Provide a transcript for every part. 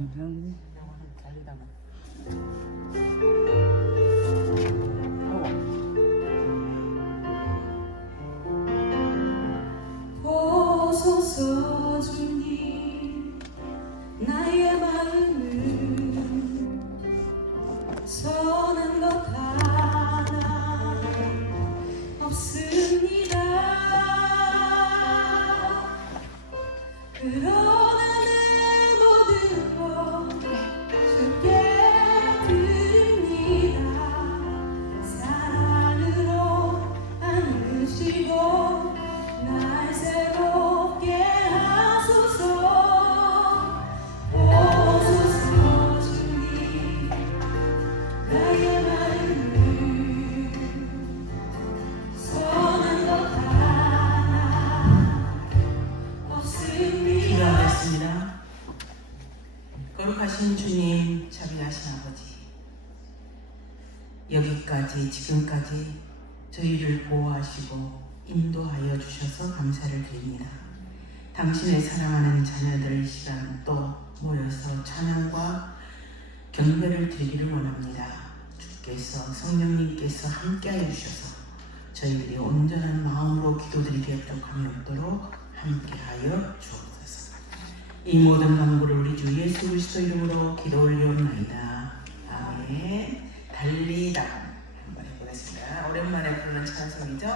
영어는 달리다가. 보소서 주님 나의 마음을 선한 것 하나 없습니다. 그러나 내 모든 것 주께 드립니다. 사랑으로 안으시고 날 새롭게 하소서. 보소서 주님 나의 마음을 선한 것 하나 없습니다. 기도하겠습니다. 거룩하신 주님, 자비하신 아버지, 여기까지 지금까지 저희를 보호하시고 인도하여 주셔서 감사를 드립니다. 당신의 사랑하는 자녀들 이 시간 또 모여서 찬양과 경배를 드리기를 원합니다. 주께서 성령님께서 함께하여 주셔서 저희들이 온전한 마음으로 기도드리기에 부족함이 없도록 함께하여 주옵소서. 이 모든 간구를 우리 주 예수 그리스도 이름으로 기도 올리옵나이다. 아멘. 달리다 한번 해보겠습니다. 오랜만에 부르는 찬송이죠.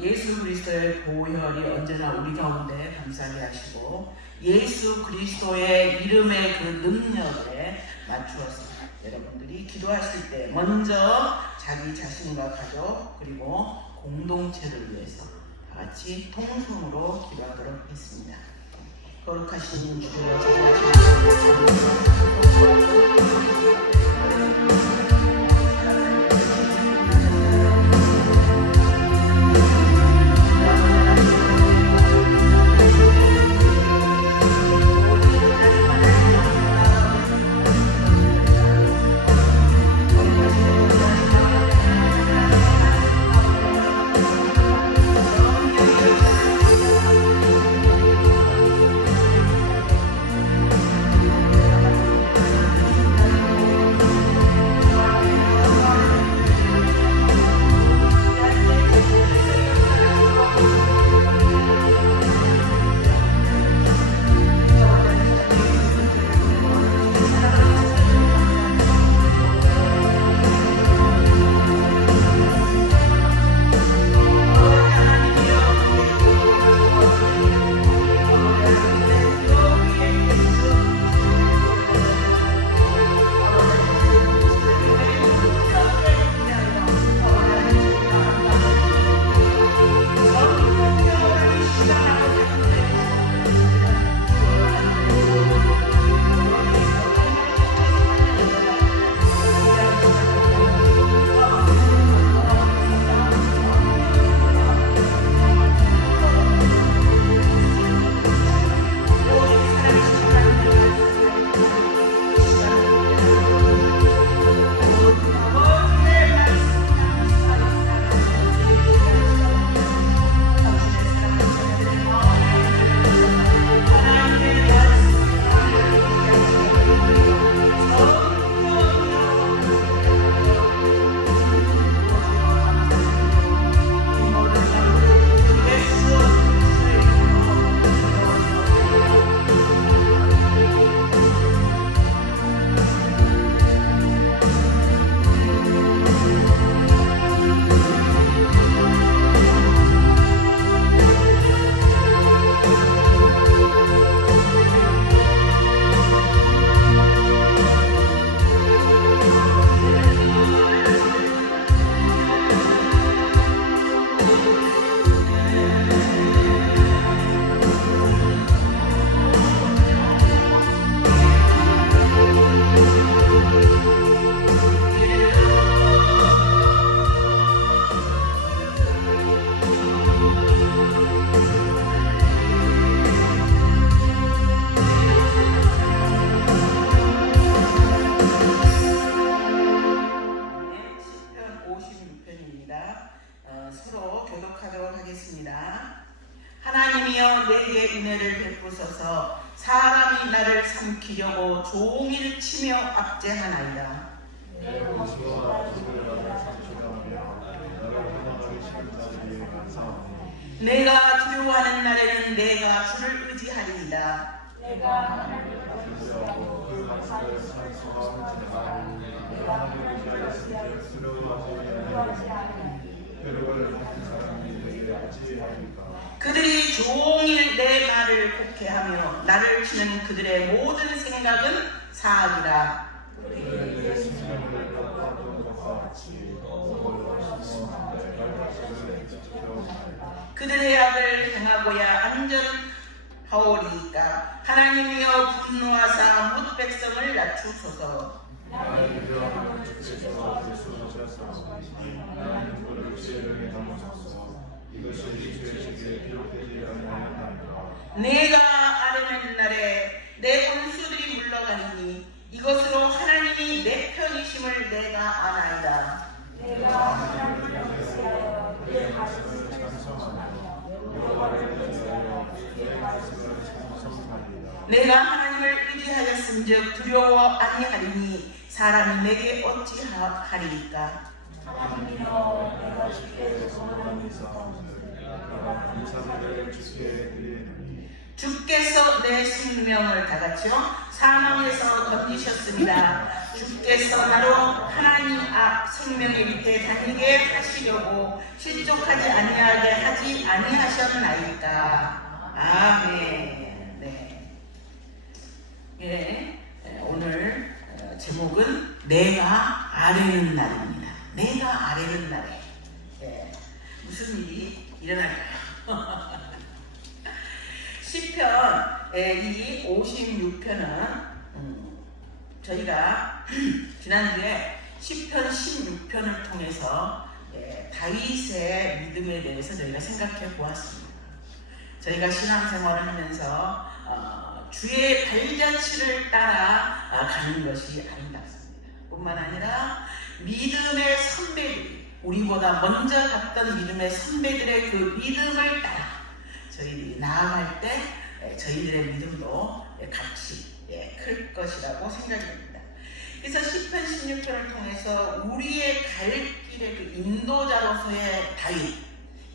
예수 그리스도의 보혈이 언제나 우리 가운데 감싸게 하시고 예수 그리스도의 이름의 그 능력에 맞추어서 여러분들이 기도하실 때 먼저 자기 자신과 가족 그리고 공동체를 위해서 다 같이 통성으로 기도하도록 하겠습니다. 거룩하신 주여 서로 교독하도록 하겠습니다. 하나님이여 내게 은혜를 베푸소서. 사람이 나를 삼키려고 종일 치며 압제하나이다. 내가 두려워하는 날에는 내가 주를 의지하리이다. 그들이 종일 내 말을 곡해하며 나를 치는 그들의 모든 생각은 사악이라. 그들의 악을 행하고야 안전하오리이까. 하나님이여 분노하사 뭇 백성을 낮추소서. 내가 아뢰는 날에 내 원수들이 물러가니 이것으로 하나님이 내 편이심을 내가 아나이다. 내가 하나님을 의지하였은즉 두려워 아니하리니 사람이 내게 어찌하리이까. 주께서 내 생명을 다 같이요 사망에서 건지셨습니다. 주께서 나로 하나님 앞 생명의 밑에 다니게 하시려고 실족하지 아니하게 하지 아니하셨나이까. 아멘. 네. 예, 오늘 제목은 내가 아뢰는 날입니다. 내가 아뢰는 날에 무슨 일이 일어날까요? 시편 이 56편은 저희가 지난주에 시편 16편을 통해서 다윗의 믿음에 대해서 저희가 생각해 보았습니다. 저희가 신앙생활을 하면서 주의 발자취를 따라 가는 것이 아름답습니다. 뿐만 아니라 믿음의 선배들이 우리보다 먼저 갔던 믿음의 선배들의 그 믿음을 따라 저희들이 나아갈 때 저희들의 믿음도 같이 클 것이라고 생각이 됩니다. 그래서 시편 16편을 통해서 우리의 갈 길의 그 인도자로서의 다윗,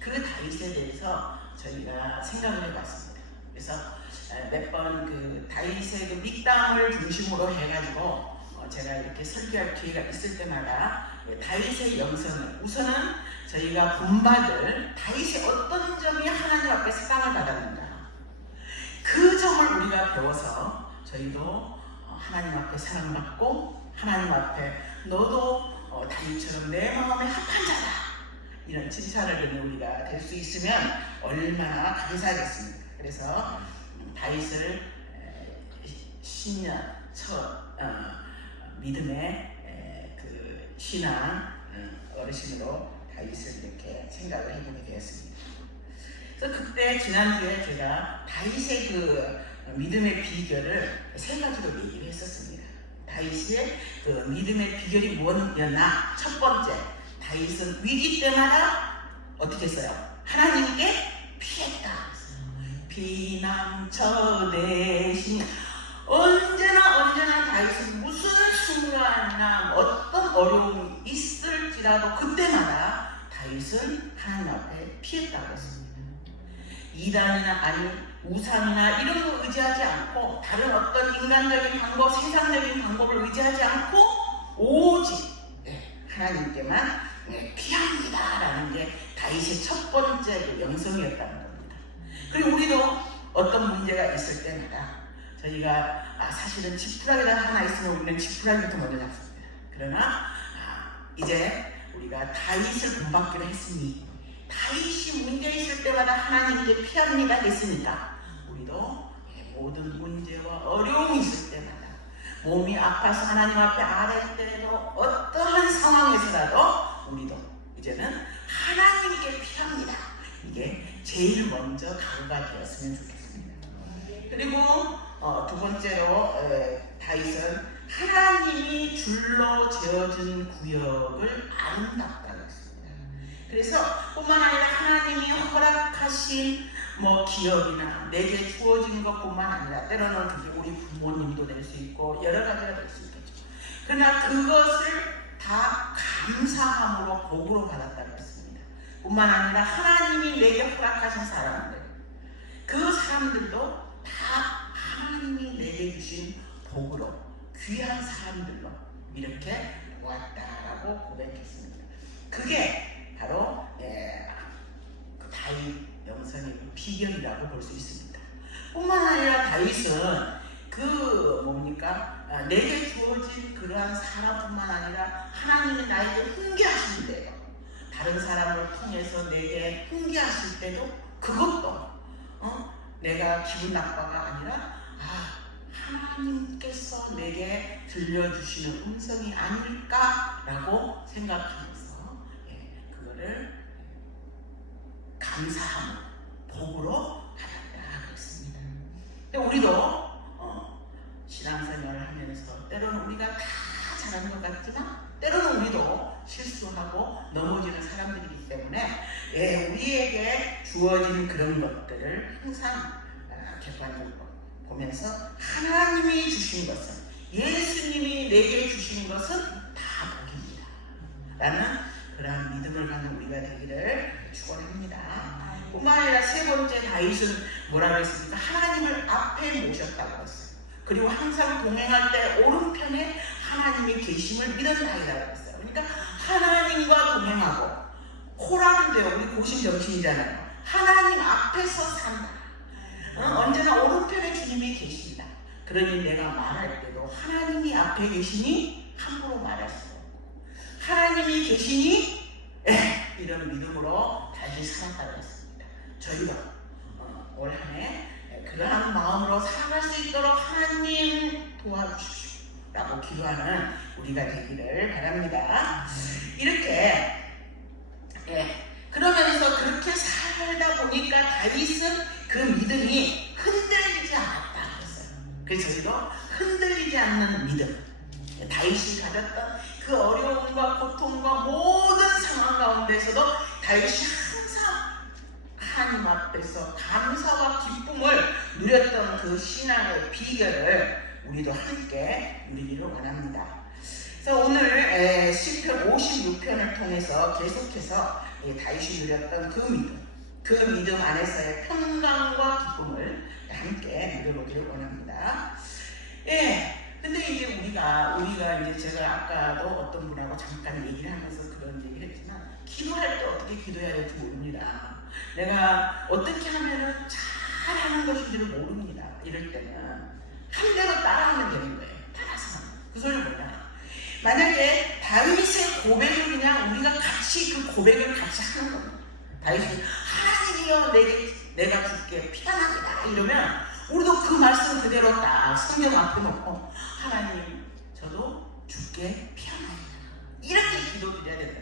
그 다윗에 대해서 저희가 생각을 해봤습니다. 그래서 몇 번 그 다윗의 그 믹담을 중심으로 해가지고 제가 이렇게 설교할 기회가 있을 때마다 다윗의 영성을 우선은 저희가 본받을 다윗의 어떤 점이 하나님 앞에 사랑을 받았는가 그 점을 우리가 배워서 저희도 하나님 앞에 사랑받고 하나님 앞에 너도 다윗처럼 내 마음에 합한 자다 이런 칭찬을 듣는 우리가 될 수 있으면 얼마나 감사하겠습니까. 그래서 다윗을 신년 첫 믿음의 그 신앙 어르신으로 다윗을 이렇게 생각을 해보게 되었습니다. 그래서 그때 지난주에 제가 다윗의 그 믿음의 비결을 세 가지로 얘기를 했었습니다. 다윗의 그 믿음의 비결이 뭐였나? 첫 번째, 다윗은 위기 때마다 어떻게 했어요? 하나님께 피했다. 피난처 대신 언제나 다윗은 무슨 순간이나 어떤 어려움이 있을지라도 그때마다 다윗은 하나님 앞에 피했다고 했습니다. 이단이나 아니면 우상이나 이런 거 의지하지 않고 다른 어떤 인간적인 방법, 세상적인 방법을 의지하지 않고 오직 하나님께만 피합니다 라는 게 다윗의 첫 번째 그 영성이었다는 겁니다. 그리고 우리도 어떤 문제가 있을 때마다 저희가 사실은 지푸라기가 하나 있으면 우리는 지푸라기부터 먼저 잡습니다. 그러나 이제 우리가 다윗을 본받기로 했으니 다윗이 문제 있을 때마다 하나님께 피합니다 했으니까 우리도 모든 문제와 어려움이 있을 때마다 몸이 아파서 하나님 앞에 아뢰 때에도 어떠한 상황에서라도 우리도 이제는 하나님께 피합니다. 이게 제일 먼저 각오가 되었으면 좋겠습니다. 그리고 두 번째로 다윗은 하나님이 줄로 재어준 구역을 아름답다고 했습니다. 그래서 뿐만 아니라 하나님이 허락하신 기업이나 내게 주어진 것뿐만 아니라 때로는 그게 우리 부모님도 될 수 있고 여러 가지가 될 수 있겠죠. 그러나 그것을 다 감사함으로 복으로 받았다고 했습니다. 뿐만 아니라 하나님이 내게 허락하신 사람들, 그 사람들도 다 하나님이 내게 주신 복으로 귀한 사람들로 이렇게 왔다라고 고백했습니다. 그게 바로 그 다윗 영성의 비결이라고 볼 수 있습니다. 뿐만 아니라 다윗은 내게 주어진 그러한 사람뿐만 아니라 하나님이 나에게 훈계하실 때요, 다른 사람을 통해서 내게 훈계하실 때도 그것도 내가 기분 나빠가 아니라 하나님께서 내게 들려주시는 음성이 아닐까라고 생각하면서 그거를 감사함, 복으로 받았다 그랬습니다. 근데 우리도 신앙생활을 하면서 때로는 우리가 다 잘하는 것 같지만 때로는 우리도 실수하고 넘어지는 사람들이기 때문에 우리에게 주어진 그런 것들을 항상 객관적으로 보면서 하나님이 주신 것은, 예수님이 내게 주신 것은 다 복입니다 라는 그런 믿음을 갖는 우리가 되기를 축원합니다. 뿐만 아니라 세 번째 다윗은 뭐라고 했습니까? 하나님을 앞에 모셨다고 했어요. 그리고 항상 동행할 때 오른편에 하나님이 계심을 믿었나이라고 했어요. 그러니까 하나님과 동행하고, 코라는데요, 우리 고심정신이잖아요. 하나님 앞에서 산다. 언제나 오른편에 주님이 계십니다. 그러니 내가 말할 때도 하나님이 앞에 계시니 함부로 말할 수 없고, 하나님이 계시니 이런 믿음으로 다시 살았다고 했습니다. 저희가 올 한 해 그러한 마음으로 살아갈 수 있도록 하나님 도와주십시오 라고 기도하는 우리가 되기를 바랍니다. 이렇게 그러면서 그렇게 살다 보니까 다윗은 그 믿음이 흔들리지 않았다 그랬어요. 그래서 저희도 흔들리지 않는 믿음, 다윗이 가졌던 그 어려움과 고통과 모든 상황 가운데서도 다윗이 항상 하나님 앞에서 감사와 기쁨을 누렸던 그 신앙의 비결을 우리도 함께 누리기를 원합니다. 그래서 오늘 시편 56편을 통해서 계속해서 다윗이 누렸던 그 믿음 안에서의 평강과 기쁨을 함께 누려보기를 원합니다. 근데 이제 우리가 이제 제가 아까도 어떤 분하고 잠깐 얘기를 하면서 그런 얘기를 했지만, 기도할 때 어떻게 기도해야 될지 모릅니다. 내가 어떻게 하면은 잘하는 것인지를 모릅니다. 이럴 때는 한 대로 따라하면 되는 거예요. 따라서. 그 소리는 뭐냐? 만약에 다윗의 고백을 그냥 우리가 같이 그 고백을 같이 하는 겁니다. 다윗이 하나님이여 내가 주께 피하나이다 이러면 우리도 그 말씀 그대로 딱 성경 앞에 놓고, 하나님 저도 주께 피하나이다 이렇게 기도드려야 된다.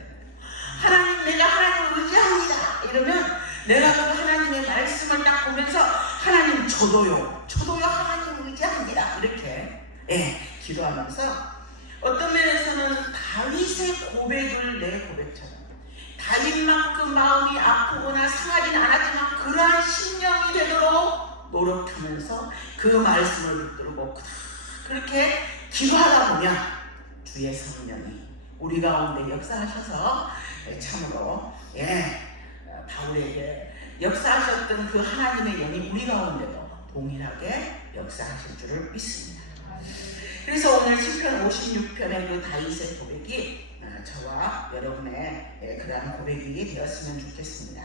하나님 내가 하나님을 의지합니다 이러면 내가 그 하나님의 말씀을 딱 보면서, 하나님 저도요 하나님을 의지합니다 이렇게 기도하면서, 어떤 면에서는 다윗의 고백을 내 고백처럼, 다윗만큼 마음이 아프거나 상하지는 않았지만 그러한 심령이 되도록 노력하면서 그 말씀을 붙들고 그렇게 기도하다 보면 주의 성령이 우리 가운데 역사하셔서 참으로 바울에게 역사하셨던 그 하나님의 영이 우리 가운데도 동일하게 역사하실 줄을 믿습니다. 그래서 오늘 시편 56편의 그 다윗의 고백이 저와 여러분의 그러한 고백이 되었으면 좋겠습니다.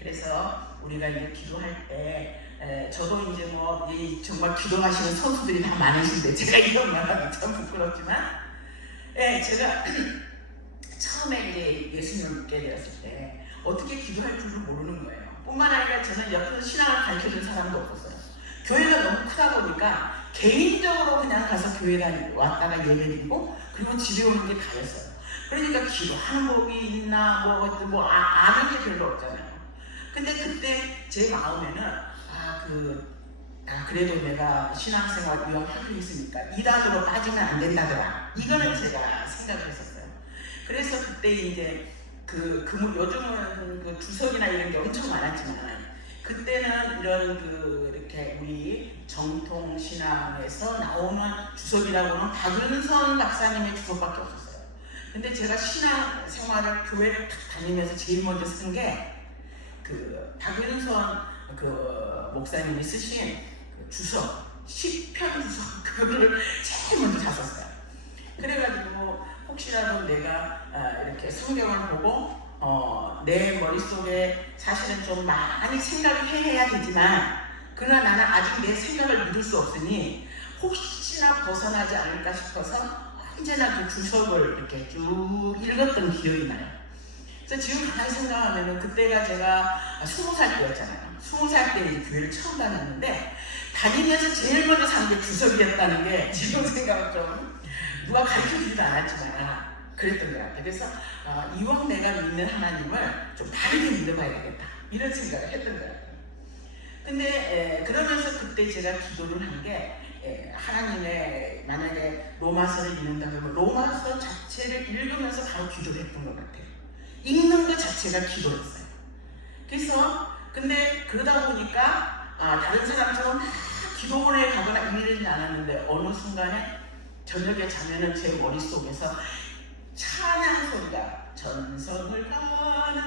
그래서 우리가 이제 기도할 때 저도 이제 정말 기도하시는 선수들이 다 많으신데 제가 이런 말하기 참 부끄럽지만, 제가 처음에 이제 예수님을 믿게 되었을 때 어떻게 기도할 줄을 모르는 거예요. 뿐만 아니라 저는 옆에서 신앙을 가르쳐준 사람도 없었어요. 교회가 너무 크다 보니까 개인적으로 그냥 가서 교회 다니고 왔다가 예배드리고 그리고 집에 오는 게 다였어요. 그러니까 기도하는 법이 있나 아는 게 별로 없잖아요. 근데 그때 제 마음에는 그래도 내가 신앙생활 위험하고 있으니까 이단으로 빠지면 안 된다더라. 이거는 제가 생각을 했었어요. 그래서 그때 이제 요즘은 그 주석이나 이런 게 엄청 많았지만, 그때는 이런 이렇게 우리 정통 신앙에서 나오는 주석이라고는 박은선 박사님의 주석밖에 없었어요. 근데 제가 신앙 생활을 교회를 다니면서 제일 먼저 쓴 게 박은선 목사님이 쓰신 주석, 시편 주석, 그거를 제일 먼저 샀었어요. 그래가지고 혹시라도 내가 이렇게 성경을 보고 내 머릿속에 사실은 좀 많이 생각을 해야 되지만, 그러나 나는 아직 내 생각을 믿을 수 없으니 혹시나 벗어나지 않을까 싶어서 언제나 그 주석을 이렇게 쭉 읽었던 기억이 나요. 그래서 지금 가만히 생각하면 그때가 제가 20살 때였잖아요. 20살 때 이제 교회를 처음 다녔는데, 다니면서 제일 먼저 산 게 주석이었다는 게 지금 생각은 좀 누가 가르쳐주지도 않았지만 그랬던 것 같아요. 그래서 이왕 내가 믿는 하나님을 좀 다르게 믿어봐야 되겠다 이런 생각을 했던 것 같아요. 근데 그러면서 그때 제가 기도를 한 게, 하나님의 만약에 로마서를 읽는다면 로마서 자체를 읽으면서 바로 기도를 했던 것 같아요. 읽는 것 자체가 기도였어요. 그래서 근데 그러다 보니까 다른 사람처럼 기도원에 가거나 이러지 않았는데, 어느 순간에 저녁에 자면은 제 머릿속에서 찬양 소리가 전성을 가는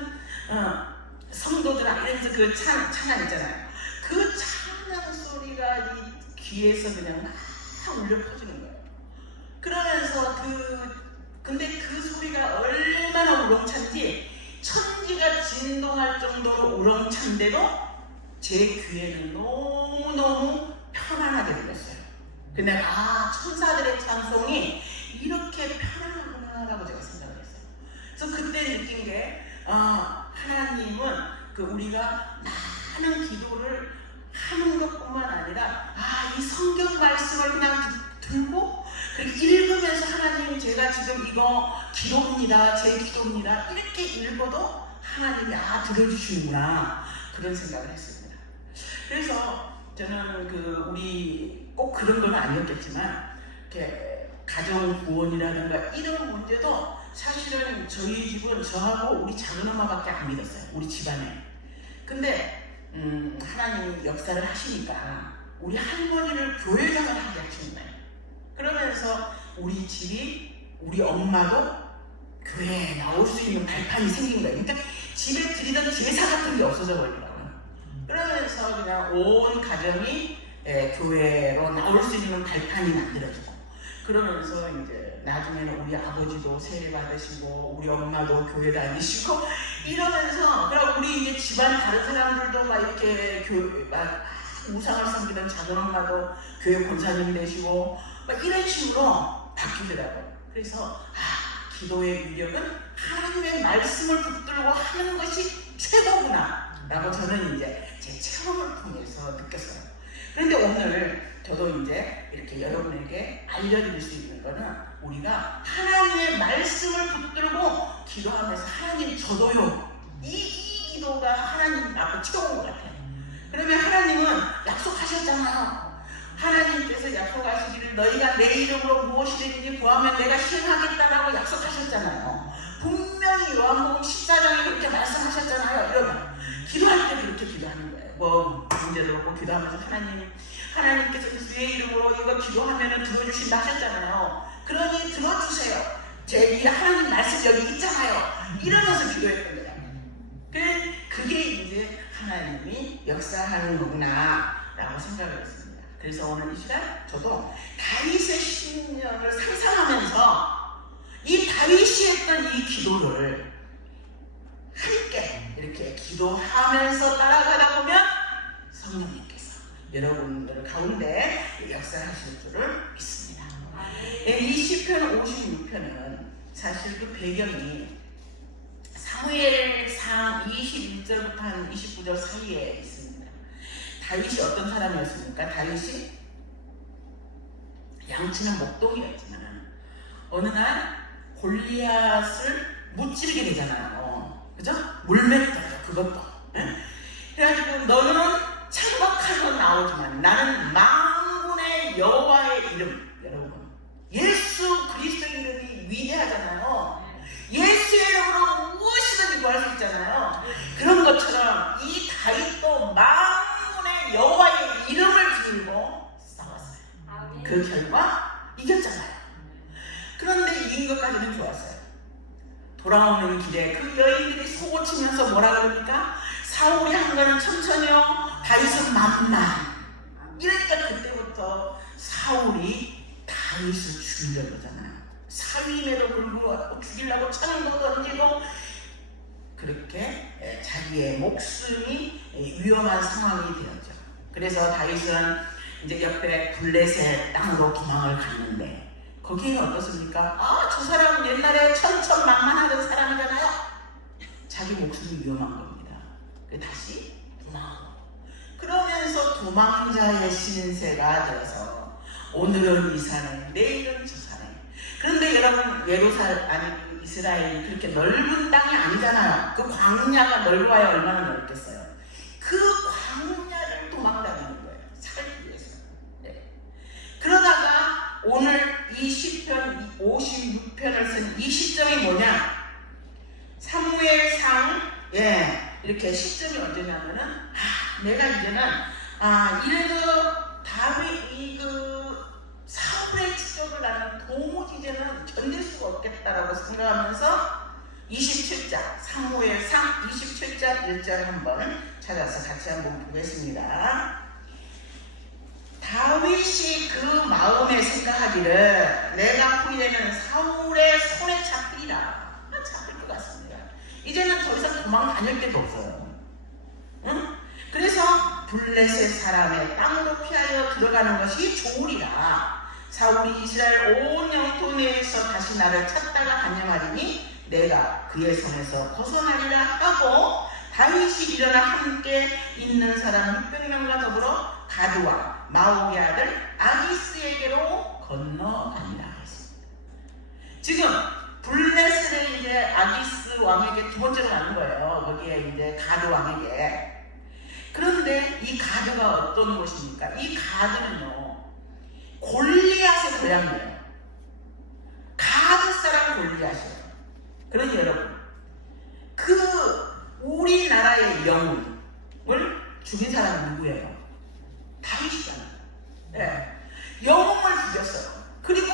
성도들아 이러면서 그 찬양 있잖아요. 그 찬양 소리가 이 귀에서 그냥 막 울려 퍼지는 거예요. 그러면서 근데 그 소리가 얼마나 우렁찬지 천지가 진동할 정도로 우렁찬데도 제 귀에는 너무너무 편안하게 들렸어요. 근데 천사들의 찬송이 이렇게 편안하구나라고 제가 생각을 했어요. 그래서 그때 느낀 게 하나님은 우리가 많은 기도를 하는 것뿐만 아니라 이 성경 말씀을 그냥 들고 그렇게 읽으면서 하나님 제가 지금 이거 기도입니다. 제 기도입니다. 이렇게 읽어도 하나님이 들어주시는구나 그런 생각을 했습니다. 그래서 저는 우리 꼭 그런 건 아니었겠지만 이렇게 가정 구원이라든가 이런 문제도 사실은 저희 집은 저하고 우리 작은 엄마밖에 안 믿었어요. 우리 집안에. 근데 하나님이 역사를 하시니까 우리 할머니를 교회장을 하게 하시는 거예요. 그러면서 우리 집이 우리 엄마도 교회에 나올 수 있는 발판이 생긴 거예요. 그러니까 집에 들이던 제사 같은 게 없어져 버리더라고요. 그러면서 그냥 온 가정이 교회로 나올 수 있는 발판이 만들어지고 그러면서 이제 나중에는 우리 아버지도 세례 받으시고 우리 엄마도 교회 다니시고 이러면서 그리고 우리 이제 집안 다른 사람들도 막 이렇게 우상을 섬기던 작은 엄마도 교회 권사님 되시고 막 이런 식으로 바뀌더라고요. 그래서 기도의 위력은 하나님의 말씀을 붙들고 하는 것이 최고구나 라고 저는 이제 제 체험을 통해서 느꼈어요. 그런데 오늘 저도 이제 이렇게 여러분에게 알려드릴 수 있는 거는 우리가 하나님의 말씀을 붙들고 기도하면서 하나님 저도요 이 기도가 하나님 앞에 채운 것 같아요. 그러면 하나님은 약속하셨잖아요. 하나님께서 약속하시기를 너희가 내 이름으로 무엇이든지 구하면 내가 시행하겠다라고 약속하셨잖아요. 분명히 요한복음 14장에 그렇게 말씀하셨잖아요. 여러분 기도할 때 그렇게 기도하는 거예요. 뭐 문제도 없고 기도하면서 하나님께서 예수의 이름으로 이거 기도하면 들어주신다 하셨잖아요. 그러니 들어주세요. 제 하나님 말씀 여기 있잖아요. 이러면서 기도했던 거예요. 그게 이제 하나님이 역사하는 거구나 라고 생각을 했습니다. 그래서 오늘 이 시간 저도 다윗의 신년을 상상하면서 이 다윗이 했던 이 기도를 함께 이렇게 기도하면서 따라가다 보면 성령님께서 여러분들 가운데 역사하실 줄을 믿습니다. 이 시편 56편은 사실 그 배경이 사무엘상 21절부터 한 29절 사이에 있습니다. 다윗이 어떤 사람이었습니까? 다윗이 양치는 목동이었지만 어느 날 골리앗을 무찌르게 되잖아요. 그죠? 물맷돌이요 그것도. 그래가지고 너는 창박하고 나오지만 나는 만군의 여호와의 이름, 여러분 예수 그리스도의 이름이 위대하잖아요. 예수의 이름으로 무엇이든지 구할 수 있잖아요. 그런 것처럼 이 다윗도 만군의 여호와의 이름을 들고 싸웠어요. 그 결과 이겼잖아요. 그런데 이긴 것까지는 좋았어요. 돌아오는 길에 그 여인들이 속고치면서 뭐라 그럽니까? 사울이 한 거는 천천히요, 다윗은 만만. 이러니까 그때부터 사울이 다윗을 죽이려고 하잖아요. 사위임에도 불구하고 죽이려고 창도 던지고 그렇게 자기의 목숨이 위험한 상황이 되었죠. 그래서 다윗은 이제 옆에 블레셋 땅으로 도망을 갔는데 거기에 어떻습니까? 저 사람은 옛날에 천천만만하던 사람이잖아요. 자기 목숨이 위험한 겁니다. 다시 도망하고 그러면서 도망자의 신세가 되어서 오늘은 이 산에 내일은 저 산에. 그런데 여러분 이스라엘이 그렇게 넓은 땅이 아니잖아요. 그 광야가 넓어야 얼마나 넓겠어요. 그 광야를 도망다니는 거예요. 살기 위해서. 네. 그러다가 오늘 이 시편 56편을 쓴 이 시점이 뭐냐? 사무엘상 이렇게 시점이 언제냐면은 내가 이제는 사울의 추적을 나는 도무지 이제는 견딜 수가 없겠다라고 생각하면서 27장, 사무엘상 27장 1절 한번 찾아서 같이 한번 보겠습니다. 다윗이 그 마음에 생각하기를 내가 후에는 사울의 손에 잡히리라. 잡힐 것 같습니다. 이제는 더 이상 도망 다닐 데도 없어요. 응? 그래서 블레셋 사람의 땅으로 피하여 들어가는 것이 좋으리라. 사울이 이스라엘 온 영토 내에서 다시 나를 찾다가 단념하리니 내가 그의 손에서 벗어나리라 하고 다윗이 일어나 함께 있는 사람 600명과 더불어 가드와 마옥의 아들 아기스에게로 건너가니라 했습니다. 지금 블레셋의 이제 아기스 왕에게 두 번째로 가는 거예요. 거기에 이제 가드 왕에게. 그런데 이 가드가 어떤 곳입니까? 이 가드는요, 골리앗의 고향이에요. 가드 사람 골리앗이에요. 그러니 여러분, 그 우리나라의 영웅을 죽인 사람은 누구예요? 다윗이잖아요. 네. 영웅을 죽였어요. 그리고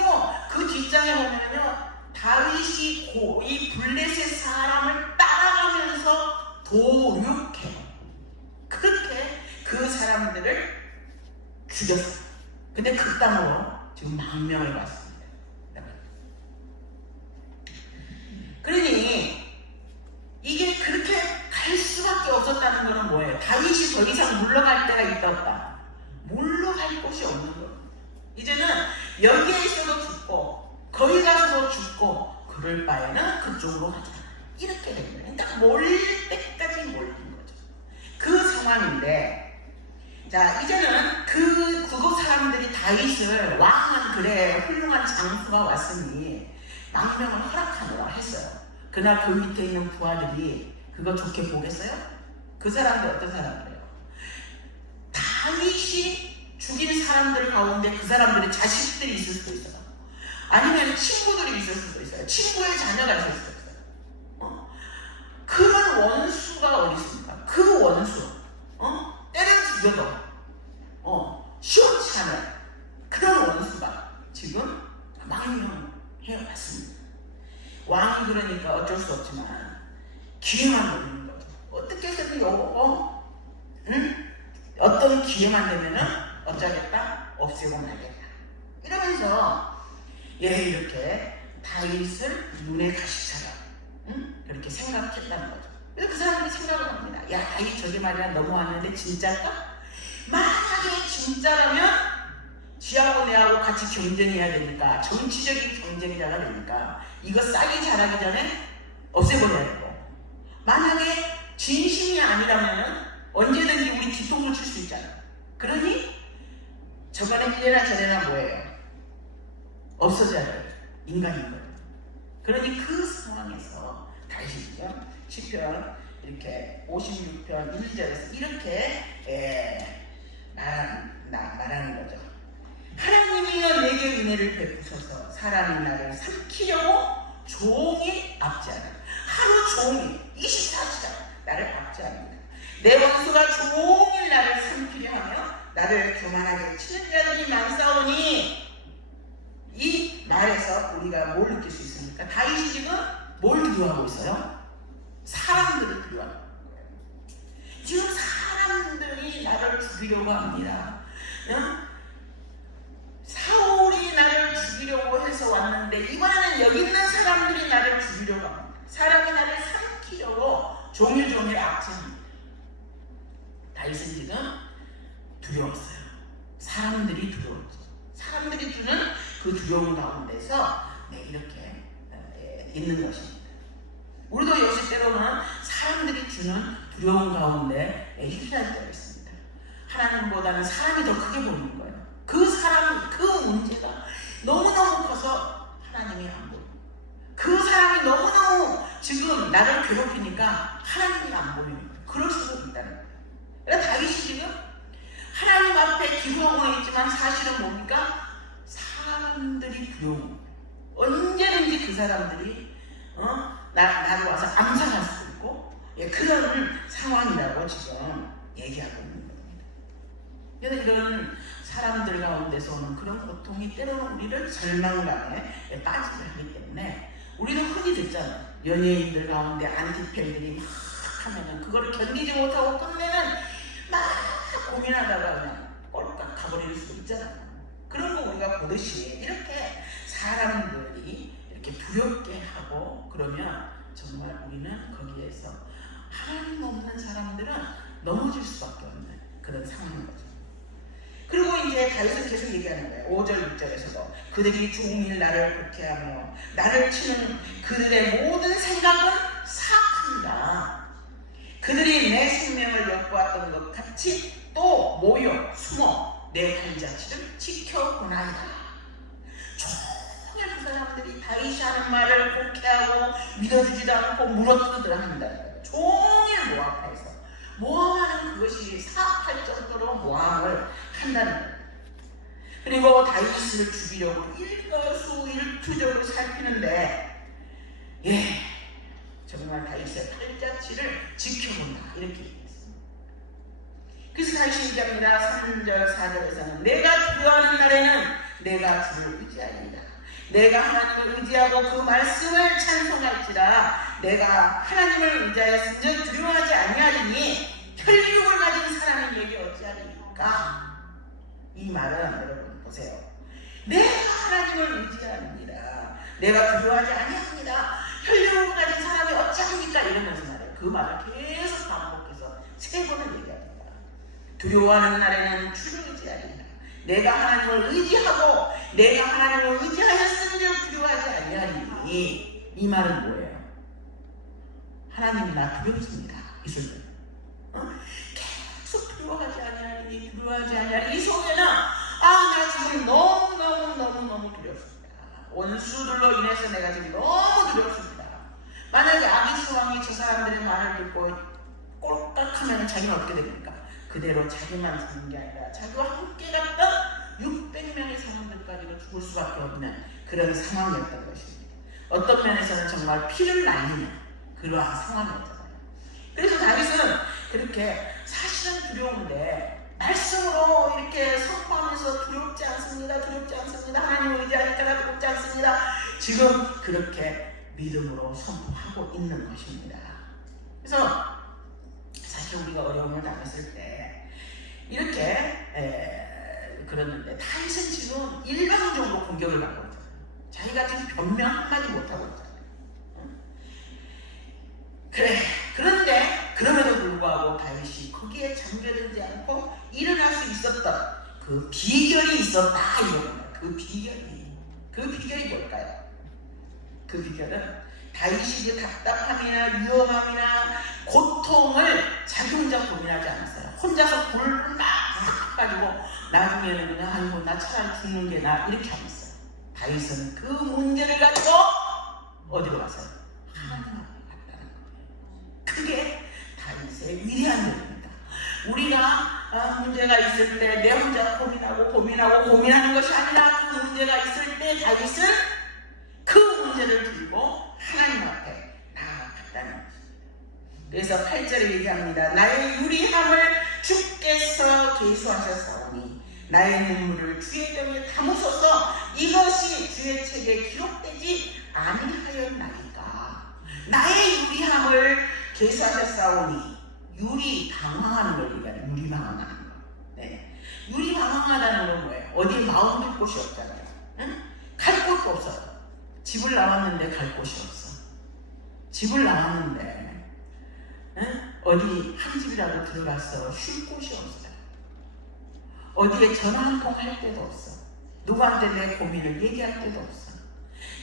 그 뒷장에 보면요, 다윗이 이 블레셋 사람을 따라가면서 도륙해요. 그렇게 그 사람들을 죽였어요. 근데 그 땅으로 지금 망명을 받습니다. 그러니 이게 그렇게 갈 수밖에 없었다는 것은 뭐예요? 다윗이 더 이상 물러갈 때가 있다 없다? 물러갈 곳이 없는 거예요. 이제는 여기에 있어도 죽고 거기 가서도 죽고 그럴 바에는 그쪽으로 가자. 이렇게 된 거예요. 그러니까 몰릴 때까지 몰린 거죠. 그 상황인데, 자, 이제는 그국 사람들이 다윗을 왕은 그래 훌륭한 장수가 왔으니 망명을 허락하노라 했어요. 그날 그 밑에 있는 부하들이 그거 좋게 보겠어요? 그 사람들 어떤 사람들이에요? 다윗이 죽인 사람들 가운데 그 사람들의 자식들이 있을 수도 있어요. 아니면 친구들이 있을 수도 있어요. 친구의 자녀가 있을 수도 있어요. 그런 원수가 어디 있습니까? 그 원수, 때려 죽여도 시원치 않은 그런 원수가 지금 망명해 왔습니다. 왕이 그러니까 어쩔 수 없지만 기회만 노리는 거죠. 어떻게 해서든 어떤 기회만 되면은 어쩌겠다? 없애고 말겠다. 이러면서 이렇게 다윗을 눈에 가시처럼 그렇게 생각했다는 거죠. 그래서 그 사람들이 생각을 합니다. 야, 다윗 저게 말이야 넘어왔는데 진짜일까? 만약에 진짜라면 지하고 내하고 같이 경쟁해야 되니까, 정치적인 경쟁자가 되니까 이거 싹이 자라기 전에 없애버려야 되고, 만약에 진심이 아니라면 언제든지 우리 뒤통수를 칠 수 있잖아. 그러니 저번에 이래나 저래나 뭐예요? 없어져야 돼요. 인간인 거예요. 그러니 그 상황에서 다시요 시편 이렇게 56편 1절에서 이렇게 말하는 거죠. 하나님이여 내게 은혜를 베푸소서. 사람이 나를 삼키려고 종일 압제하라. 하루 종일 24시간 나를 압제합니다. 내 원수가 종일 나를 삼키려 하며 나를 교만하게 치는 자들이 많사오니. 이 말에서 우리가 뭘 느낄 수 있습니까? 다윗이 지금 뭘 두려워하고 있어요? 사람들을 두려워하는 거예요. 지금 사람들이 나를 죽이려고 합니다. 사울이 나를 죽이려고 해서 왔는데 이번에는 여기 있는 사람들이 나를 죽이려고 합니다. 사람이 나를 삼키려고 종일종일 압제합니다. 다윗은 지금 두려웠어요. 사람들이 두려웠죠. 사람들이 주는 그 두려움 가운데서 이렇게 있는 것입니다. 우리도 역시 때로는 사람들이 주는 두려움 가운데 휩싸일 때가 있습니다. 하나님보다는 사람이 더 크게 보이는 거예요. 그 사람, 그 문제가 너무너무 커서 하나님이 안 보여요. 그 사람이 너무너무 지금 나를 괴롭히니까 하나님이 안 보이는 거예요. 그럴 수도 있다는 거예요. 그러니까 다윗이 지금 하나님 앞에 기도하고 있지만 사실은 뭡니까? 사람들이 두려운 거예요. 언제든지 그 사람들이 나를 와서 암살할 수도 있고 그런 상황이라고 지금 얘기하고 있는 겁니다. 그래서 이런 사람들 가운데서 오는 그런 고통이 때로는 우리를 절망감에 빠지게 하기 때문에 우리도 흔히 듣잖아요. 연예인들 가운데 안티팬들이 막 하면은 그거를 견디지 못하고 끝내는 막 고민하다가 그냥 꼴깍 가버릴 수도 있잖아요. 그런 거 우리가 보듯이 이렇게 사람들이 이렇게 두렵게 하고 그러면 정말 우리는 거기에서 하나님 없는 사람들은 넘어질 수밖에 없는 그런 상황인 거죠. 그리고 이제 다윗은 계속 얘기하는 거예요. 5절 6절에서도 그들이 종일 나를 곡해하며 나를 치는 그들의 모든 생각은 사악합니다. 그들이 내 생명을 엿보았던 것 같이 또 모여 숨어 내 발자취를 지켜보나이다. 종일 그 사람들이 다윗이 하는 말을 곡해하고 믿어주지도 않고 물어뜯으려 한다는 거예요. 종일 모함해서 모함하는 그것이 사악할 정도로 모함을 한다는 거예요. 그리고 다윗을 죽이려고 일거수일투족을 살피는데 정말 다윗의 팔자취를 지켜본다 이렇게 얘기했습니다. 그래서 다윗이 얘기합니다. 3절 4절에서는 내가 두려워하는 날에는 내가 주를 의지하리이다. 내가 하나님을 의지하고 그 말씀을 찬송할지라. 내가 하나님을 의지하였으니 두려워하지 아니하리니 혈육을 가진 사람에게 어찌하리까. 이 말은 여러분 보세요. 내가 하나님을 의지합니다. 내가 두려워하지 아니합니다. 혈육을 가진 사람이 어찌합니까? 이러면서 말해요. 그 말을 계속 반복해서 3번을 얘기합니다. 두려워하는 날에는 주를 의지하리라. 내가 하나님을 의지하고 내가 하나님을 의지하였으니 두려워하지 아니하리니. 이 말은 뭐예요? 하나님이 나 두렵습니다. 이 소리는 계속 두려워하지 아니하리니 두려워하지 아니하리니. 이 속에는 나 지금 너무 두렵습니다. 원수들로 인해서 내가 지금 너무 두렵습니다. 만약에 아비스 왕이 저 사람들의 말을 듣고 꼴깍하면 자기는 어떻게 됩니까? 그대로 자기만 죽는 게 아니라 자기와 함께 갔던 600명의 사람들까지도 죽을 수밖에 없는 그런 상황이었던 것입니다. 어떤 면에서는 정말 피를 날리는 그러한 상황이었잖아요. 그래서 다윗은 그렇게 사실은 두려운데 말씀으로 이렇게 선포하면서 두렵지 않습니다. 하나님을 의지하니까 두렵지 않습니다. 지금 그렇게 믿음으로 선포하고 있는 것입니다. 그래서 사실 우리가 어려움을 당했을 때 이렇게 그러는데 다윗은 지금 일방적으로 공격을 받고 있잖아요. 자기가 지금 변명 한마디 못하고 있잖아요. 그런데 그럼에도 불구하고 다윗이 거기에 잠겨들지 않고 일어날 수 있었던 그 비결이 있었다 이거예요. 그 비결이 뭘까요? 그 비결은 다윗이 그 답답함이나 위험함이나 고통을 자기 혼자 고민하지 않았어요. 혼자서 불을 막 가지고 나중에는 그냥 아이고 나 차라리 죽는 게 나 이렇게 안 했어요. 다윗은 그 문제를 가지고 어디로 갔어요? 하나님 앞에 갔다는 거예요. 그게 다윗의 위대한 일입니다. 우리가 문제가 있을 때 내 혼자 고민하는 것이 아니라 그 문제가 있을 때 다윗은 그 문제를 들고 하나님 앞에 나아갔다는 것입니다. 그래서 8절에 얘기합니다. 나의 유리함을 주께서 계수하셨사오니 나의 눈물을 주의 병에 담으소서. 이것이 주의 책에 기록되지 아니하였나이까. 나의 유리함을 계수하셨사오니 유리 방황하는 걸 얘기하는 유리 방황하는 거. 네. 유리 방황하다는 건 뭐예요? 어디에 마음 둘 곳이 없잖아요. 응? 갈 곳도 없어요. 집을 나왔는데 갈 곳이 없어. 집을 나왔는데 어디 한 집이라도 들어가서 쉴 곳이 없어요. 어디에 전화 한 통 할 데도 없어. 누구한테 내 고민을 얘기할 데도 없어.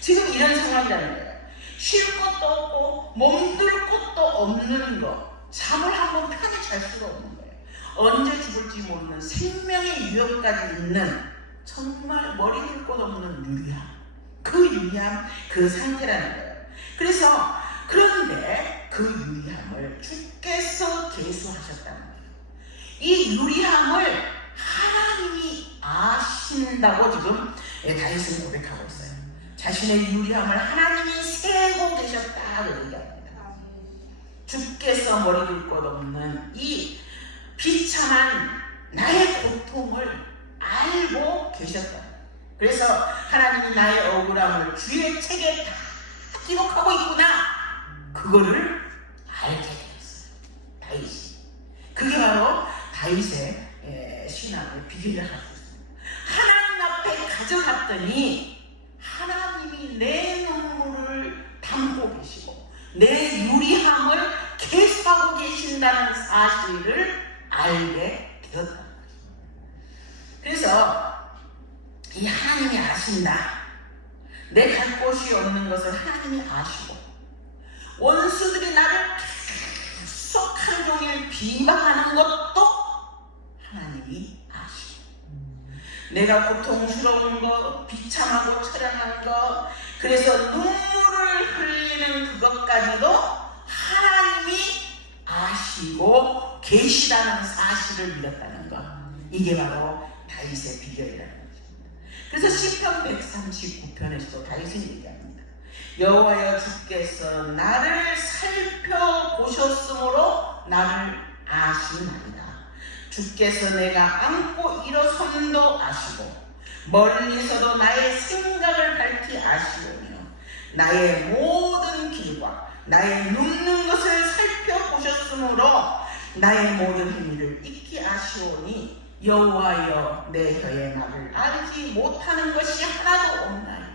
지금 이런 상황이라는 거예요. 쉴 곳도 없고 몸둘 곳도 없는 거. 잠을 한번 편히 잘 수가 없는 거예요. 언제 죽을지 모르는 생명의 위협까지 있는 정말 머리 둘 곳 없는 유리함. 그 유리함, 그 상태라는 거예요. 그래서 그런데 그 유리함을 주께서 계수하셨다는 거예요. 이 유리함을 하나님이 아신다고 지금 다윗은 고백하고 있어요. 자신의 유리함을 하나님이 세고 계셨다고 얘기합니다. 주께서 머리 둘 것 없는 이 비참한 나의 고통을 알고 계셨다. 그래서 하나님이 나의 억울함을 주의 책에 다 기록하고 있구나. 그거를 알게 되었어요. 다윗이. 그게 바로 다윗의 신앙의 비결을 할 수 있습니다. 하나님 앞에 가져갔더니 하나님이 내 눈물을 담고 계시고 내 유리함을 계수하고 계신다는 사실을 알게 되었다는 것입니다. 그래서 이 하나님이 아신다. 내 갈 곳이 없는 것을 하나님이 아시고 원수들이 나를 계속 하루 종일 비방하는 것도 하나님이 아시고 내가 고통스러운 것, 비참하고 처량한 것, 그래서 눈물을 흘리는 그것까지도 하나님이 아시고 계시다는 사실을 믿었다는 것. 이게 바로 다윗의 비결이라는 것입니다. 그래서 시편 139편에서도 다윗은 얘기합니다. 여호와여 주께서 나를 살펴보셨으므로 나를 아시나이다. 주께서 내가 앉고 일어섬도 아시고 멀리서도 나의 생각을 밝히 아시오며 나의 모든 길과 나의 눕는 것을 살펴보셨으므로 나의 모든 행위를 익히 아시오니 여호와여 내 혀의 말을 알지 못하는 것이 하나도 없나이다.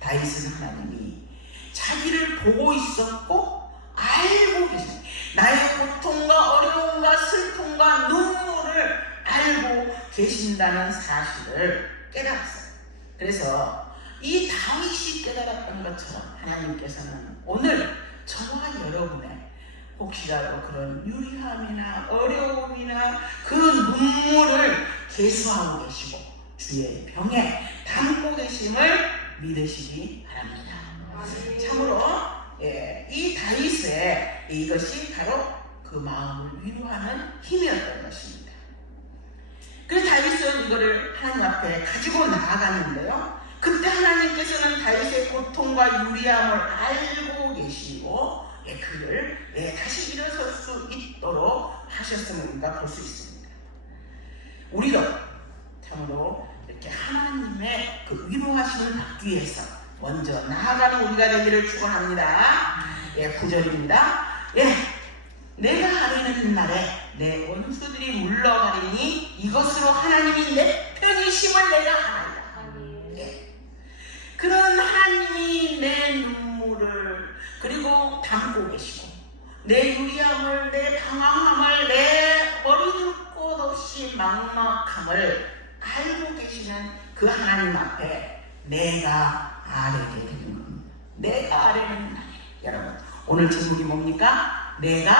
다윗은 하나님이 자기를 보고 있었고 알고 계십니다. 나의 고통과 어려움과 슬픔과 눈물을 알고 계신다는 사실을 깨달았어요. 그래서 이 다윗이 깨달았던 것처럼 하나님께서는 오늘 저와 여러분의 혹시라도 그런 유리함이나 어려움이나 그 눈물을 계수하고 계시고 주의 병에 담고 계심을 믿으시기 바랍니다. 참으로 이 다윗의 이것이 바로 그 마음을 위로하는 힘이었던 것입니다. 그래서 다윗은 이거를 하나님 앞에 가지고 나아갔는데요. 그때 하나님께서는 다윗의 고통과 유리함을 알고 계시고 그를 다시 일어설 수 있도록 하셨음을 우리가 볼 수 있습니다. 우리도 참으로 이렇게 하나님의 그 위로하심을 받기 위해서 먼저 나아가는 우리가 되기를 축원합니다. 9절입니다. 내가 아뢰는 날에 내 원수들이 물러가리니 이것으로 하나님이 내 편이심을 내가 아나이다. 그런 하나님이 내 눈물을 그리고 담고 계시고 내 유리함을, 내 방황함을, 내 어리들 곳 없이 막막함을 알고 계시는 그 하나님 앞에 내가 아뢰게 되는 겁니다. 내가 아뢰는 날이에요. 여러분 오늘 제목이 뭡니까? 내가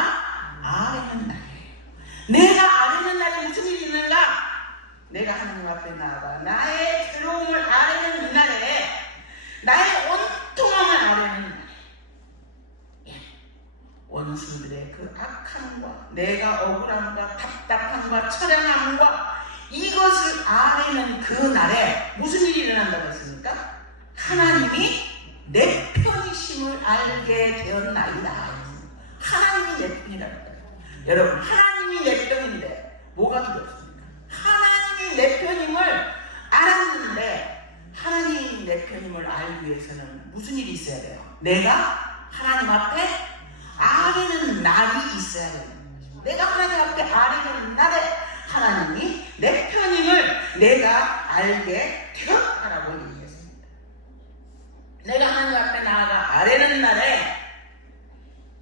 아뢰는 날이에요. 내가 아뢰는 날에 무슨 일이 있는가? 내가 하나님 앞에 나아가 나의 괴로움을 아뢰는 이 날에 나의 온통함을 아뢰는 날, 원수들의 그 악함과 내가 억울함과 답답함과 처량함과 이것을 아뢰는 그 날에 무슨 일이 일어난다고 했습니까? 하나님이 내 편이심을 알게 되었나이다. 하나님이 내 편이라는 거예요. 여러분 하나님이 내 편인데 뭐가 두렵습니까? 하나님이 내 편임을 알았는데 하나님이 내 편임을 알기 위해서는 무슨 일이 있어야 돼요? 내가 하나님 앞에 아뢰는 날이 있어야 되는 거죠. 내가 하나님 앞에 아뢰는 날에 하나님이 내 편임을 내가 알게 되었다라고 얘기했습니다. 내가 하나님 앞에 나아가 아뢰는 날에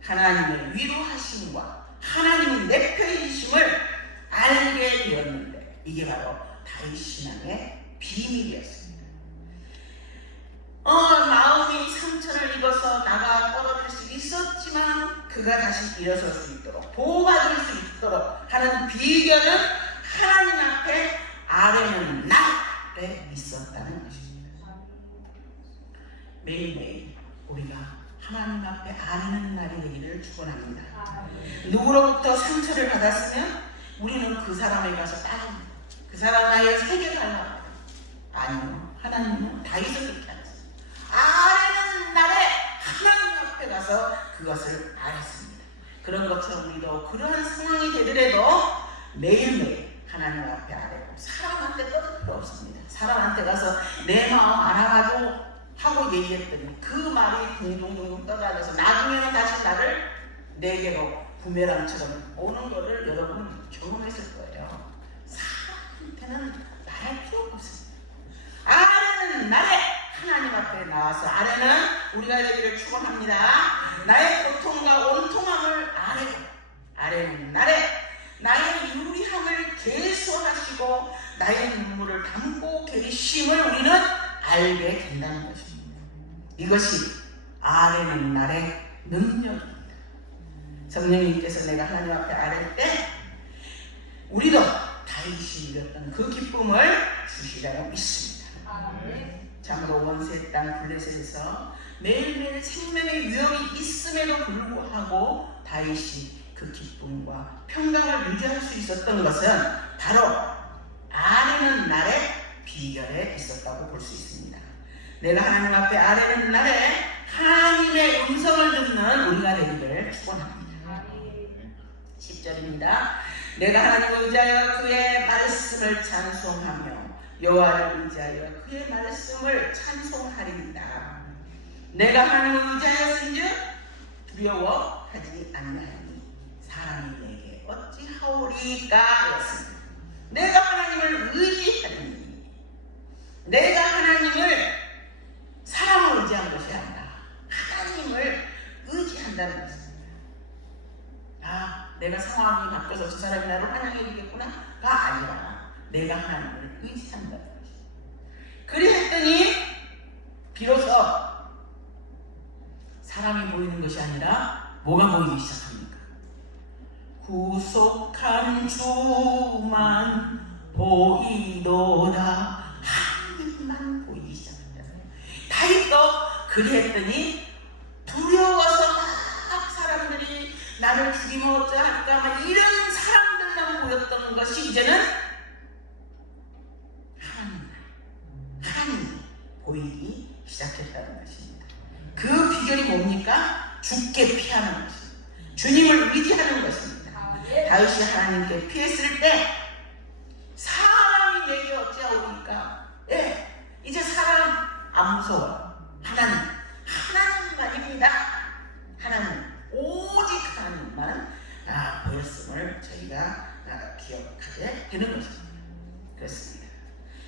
하나님의 위로하심과 하나님이 내 편이심을 알게 되었는데 이게 바로 다윗 신앙의 비밀이었습니다. 마음이 상처를 입어서 나가 떨어질 수 있었지만 그가 다시 일어설 수 있도록 보호받을 수 있도록 하는 비결은 하나님 앞에 아뢰는 날에 있었다는 것입니다. 매일매일 우리가 하나님 앞에 아뢰는 날이 되기를 축원합니다. 누구로부터 상처를 받았으면 우리는 그 사람에 가서 따집니다. 그 사람과의 세계관을 아니요, 하나님은 다윗을 그렇게 하셨어요. 아뢰는 날에 하나님 앞에 가서 그것을 알았습니다. 그런 것처럼 우리도 그러한 상황이 되더라도 매일매일 하나님 앞에 아뢰고 사람한테 떠들 필요 없습니다. 사람한테 가서 내 마음 알아가지고 하고 또 얘기했더니 그 말이 둥둥둥 떠다녀서 나중에는 다시 나를 내게로 부메랑처럼 오는 거를 여러분은 경험했을 거예요. 사람한테는 말할 필요가 없습니다. 아래는 나래 하나님 앞에 나와서 아래는 우리가 되기를 축원합니다. 나의 고통과 온통함을 아래는 나래 나의 유리함을 계수하시고 나의 눈물을 담고 계심을 우리는 알게 된다는 것입니다. 이것이 아래는 나의 능력입니다. 성령님께서 내가 하나님 앞에 아랠 때 우리도 다윗이 누렸던 그 기쁨을 주시라고 믿습니다. 참으로 원수의 땅 블레셋에서 매일매일 생명의 위협이 있음에도 불구하고 다윗이 그 기쁨과 평강을 유지할 수 있었던 것은 바로 아래는 날의 비결에 있었다고 볼 수 있습니다. 내가 하나님 앞에 아래는 날에 하나님의 음성을 듣는 우리가 되기를 축원합니다. 10절입니다. 내가 하나님을 의지하여 그의 말씀을 찬송하며 여호와를 의지하여 그의 말씀을 찬송하리이다. 내가 하나님을 의지하였은즉 두려워하지 아니하니 사람이 내게 어찌하오리까 하였습니다. 내가 하나님을 의지하니 내가 하나님을 사람을 의지한 것이 아니라 하나님을 의지한다는 것입니다. 내가 상황이 바뀌어서 저 사람이 나를 환영해 주겠구나가 아니라 내가 하나님을 의지한다는 것입니다. 그랬더니 비로소 사람이 보이는 것이 아니라 뭐가 보이기 시작합니까? 구속한 주만 보이도다. 하나님만 보이기 시작합니다. 다윗도 그랬더니 두려워서 막 사람들이 나를 죽이면 어쩌할까 막 이런 사람들만 보였던 것이 이제는 하나님 보이기 시작했다는 것입니다. 그 비결이 뭡니까? 주께 피하는 것입니다. 주님을 의지하는 것입니다. 다윗이 하나님께 피했을 때 사람이 내게 어찌하오리까? 이제 사람 안 무서워요. 하나님만입니다. 하나님 오직 하나님만 보였음을 저희가 기억하게 되는 것입니다. 그렇습니다.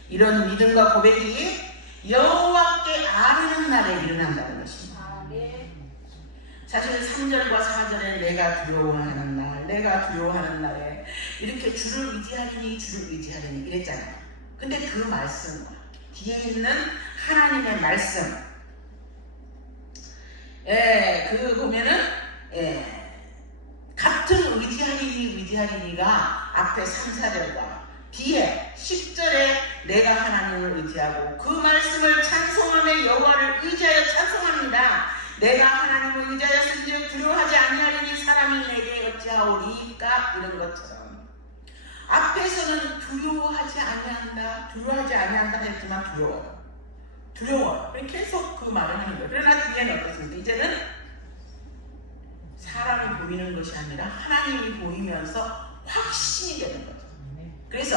이런 믿음과 고백이 여호와께 아뢰는 날에 일어난다는 것입니다. 사실 3절과 4절에 내가 두려워하는 날, 내가 두려워하는 날에 이렇게 주를 의지하리니 이랬잖아요. 근데 그 말씀 뒤에 있는 하나님의 말씀 그 보면은 같은 의지하리니가 앞에 3, 4절과 뒤에 10절에 내가 하나님을 의지하고 그 말씀을 찬송하며 여호와를 의지하여 찬송합니다. 내가 하나님을 의지하였은즉 두려워하지 아니하리니 사람이 내게 어찌하오리까 이런 것처럼 앞에서는 두려워하지 아니한다 했지만 두려워요. 계속 그 말을 하는 거예요. 그러나 뒤에는 어떻습니까? 이제는 사람이 보이는 것이 아니라 하나님이 보이면서 확신이 되는 거죠. 그래서